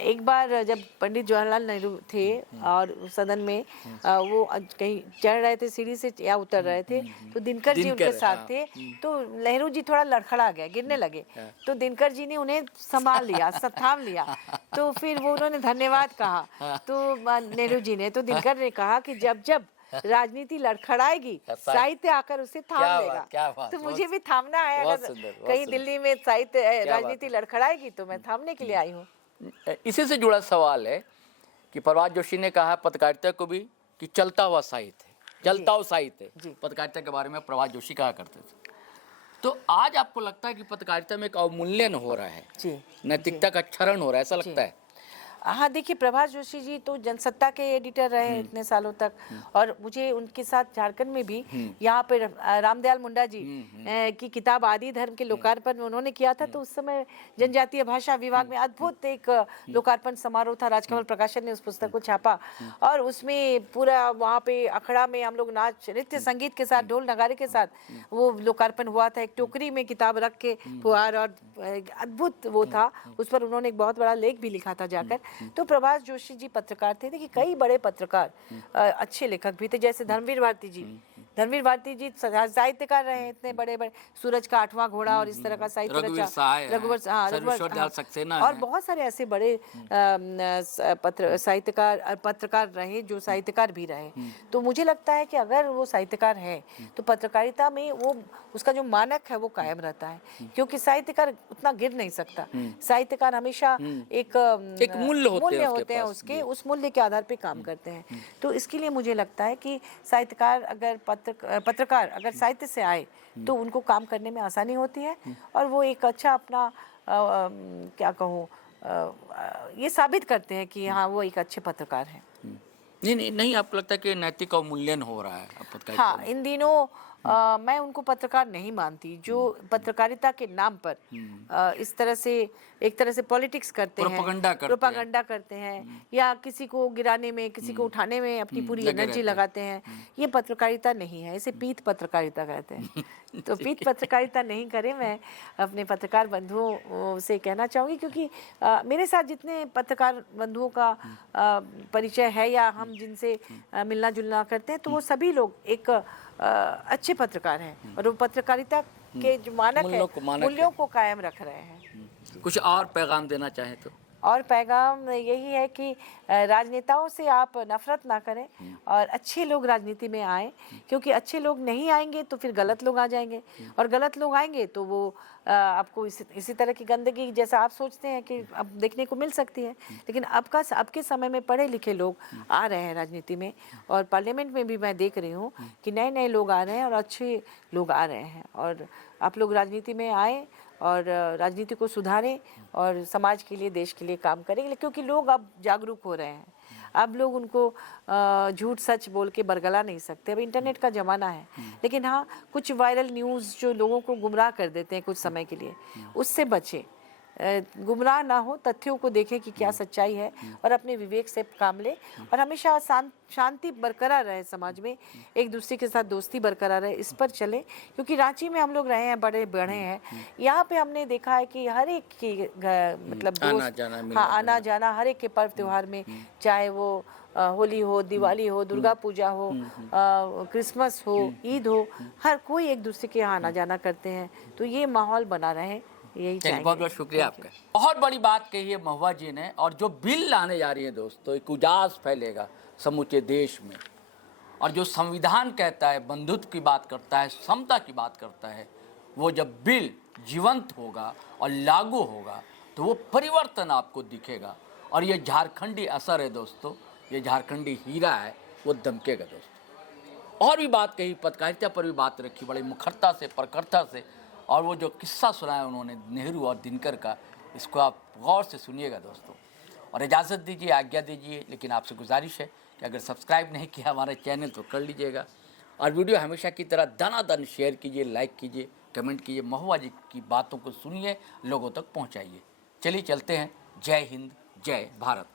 एक बार जब पंडित जवाहरलाल नेहरू थे और सदन में वो कहीं चढ़ रहे थे सीढ़ी से या उतर रहे थे, तो दिनकर जी उनके साथ हाँ। थे। तो नेहरू जी थोड़ा लड़खड़ा गए, गिरने लगे, तो दिनकर जी ने उन्हें संभाल लिया, थाम लिया। तो फिर वो उन्होंने धन्यवाद कहा, तो नेहरू जी ने, तो दिनकर ने कहा कि जब जब राजनीति लड़खड़ाएगी साहित्य आकर उसे थाम क्या लेगा। बात, क्या बात, तो बहुत- मुझे भी थामना है, बहुत अगर सुंदर, बहुत कहीं सुंदर। दिल्ली में साहित्य क्या बात राजनीति लड़खड़ाएगी तो मैं थामने के लिए आई हूँ। इसी से जुड़ा सवाल है कि प्रभात जोशी ने कहा पत्रकारिता को भी कि चलता हुआ साहित्य है, चलता हुआ साहित्य जी। है। पत्रकारिता के बारे में प्रभात जोशी कहा करते थे। तो आज आपको लगता है कि पत्रकारिता में एक अवमूल्यन हो रहा है, जी, नैतिकता का क्षरण हो रहा है, ऐसा लगता है? हाँ, देखिए प्रभात जोशी जी तो जनसत्ता के एडिटर रहे इतने सालों तक, और मुझे उनके साथ झारखंड में भी यहाँ पे रामदयाल मुंडा जी की किताब आदि धर्म के लोकार्पण में उन्होंने किया था। तो उस समय जनजातीय भाषा विभाग में अद्भुत एक लोकार्पण समारोह था, राजकमल प्रकाशन ने उस पुस्तक को छापा और उसमें पूरा वहाँ पे अखड़ा में हम लोग नाच नृत्य संगीत के साथ ढोल नगारे के साथ वो लोकार्पण हुआ था। एक टोकरी में किताब रख के फुहार, और अद्भुत वो था। उस पर उन्होंने एक बहुत बड़ा लेख भी लिखा था जाकर। तो प्रभात जोशी जी पत्रकार थे। देखिए कई बड़े पत्रकार अच्छे लेखक भी थे, जैसे धर्मवीर भारती जी। धर्मवीर भारती जी साहित्यकार रहे, इतने बड़े बड़े सूरज का 8वां घोड़ा और इस तरह का साहित्य रघुवीर रचा, सहाय हैं, रघुवर सर्वेश्वर दयाल सक्सेना और हैं। बहुत सारे ऐसे बड़े पत्रकार रहे जो साहित्यकार भी रहे। तो मुझे लगता है कि अगर वो साहित्यकार है तो पत्रकारिता में वो उसका जो मानक है वो कायम रहता है, क्योंकि साहित्यकार उतना गिर नहीं सकता। साहित्यकार हमेशा एक मूल्य होते हैं उसके हैं पास, उसके, उस मूल्य के आधार पे काम करते हैं। तो इसके लिए मुझे लगता है कि साहित्यकार अगर पत्रकार अगर साहित्य से आए तो उनको काम करने में आसानी होती है और वो एक अच्छा अपना क्या कहूँ ये साबित करते हैं कि हाँ वो एक अच्छे पत्रकार हैं। नहीं, आपको लगता है कि नैतिक अवमूल्यन हो रहा है अब पत्रकारिता हाँ, में? इन दिनों मैं उनको पत्रकार नहीं मानती जो पत्रकारिता के नाम पर इस तरह से एक तरह से पॉलिटिक्स करते हैं, प्रोपागंडा करते हैं या किसी को गिराने में, किसी को उठाने में अपनी पूरी एनर्जी लगाते हैं। ये पत्रकारिता नहीं है, इसे पीठ पत्रकारिता कहते हैं। तो पीठ पत्रकारिता नहीं करें, मैं अपने पत्रकार बंधुओं से कहना चाहूँगी, क्योंकि मेरे साथ जितने पत्रकार बंधुओं का परिचय है या हम जिनसे मिलना जुलना करते हैं तो वो सभी लोग एक अच्छे पत्रकार हैं और वो पत्रकारिता के जो मानक है मूल्यों को कायम रख रहे हैं। कुछ और पैगाम देना चाहें तो? और पैगाम यही है कि राजनेताओं से आप नफरत ना करें और अच्छे लोग राजनीति में आए, क्योंकि अच्छे लोग नहीं आएंगे तो फिर गलत लोग आ जाएंगे, और गलत लोग आएंगे तो वो आपको इसी तरह की गंदगी जैसा आप सोचते हैं कि अब देखने को मिल सकती है। लेकिन अब के समय में पढ़े लिखे लोग आ रहे हैं राजनीति में, और पार्लियामेंट में भी मैं देख रही हूँ कि नए नए लोग आ रहे हैं और अच्छे लोग आ रहे हैं। और आप लोग राजनीति में आए और राजनीति को सुधारें और समाज के लिए, देश के लिए काम करें, क्योंकि लोग अब जागरूक हो रहे हैं। अब लोग उनको झूठ सच बोल के बरगला नहीं सकते। अब इंटरनेट का ज़माना है, लेकिन हाँ, कुछ वायरल न्यूज़ जो लोगों को गुमराह कर देते हैं कुछ समय के लिए, उससे बचें, गुमराह ना हो, तथ्यों को देखें कि क्या सच्चाई है और अपने विवेक से काम लें, और हमेशा शांति बरकरार रहे समाज में, एक दूसरे के साथ दोस्ती बरकरार रहे, इस पर चले। क्योंकि रांची में हम लोग रहे हैं, बड़े हैं, यहाँ पे हमने देखा है कि हर एक की मतलब आना जाना हर एक के पर्व त्योहार में, चाहे वो होली हो, दिवाली हो, दुर्गा पूजा हो, क्रिसमस हो, ईद हो, हर कोई एक दूसरे के यहाँ आना जाना करते हैं। तो ये माहौल बना रहे, यही चाहिए। बहुत बहुत शुक्रिया आपका। बहुत बड़ी बात कही है महुआ जी ने, और जो बिल लाने जा रही है दोस्तों, एक उजास फैलेगा समूचे देश में। और जो संविधान कहता है, बंधुत्व की बात करता है, समता की बात करता है, वो जब बिल जीवंत होगा और लागू होगा तो वो परिवर्तन आपको दिखेगा। और ये झारखंडी असर है दोस्तों, ये झारखंडी हीरा है, वो दमकेगा दोस्तों। और भी बात कही, पत्रकारिता पर भी बात रखी बड़ी मुखरता से, प्रखरता से। और वो जो किस्सा सुनाया उन्होंने नेहरू और दिनकर का, इसको आप गौर से सुनिएगा दोस्तों। और इजाज़त दीजिए, आज्ञा दीजिए, लेकिन आपसे गुजारिश है कि अगर सब्सक्राइब नहीं किया हमारे चैनल तो कर लीजिएगा, और वीडियो हमेशा की तरह दनादन शेयर कीजिए, लाइक कीजिए, कमेंट कीजिए, महुआ जी की बातों को सुनिए, लोगों तक पहुँचाइए। चलिए चलते हैं। जय हिंद, जय भारत।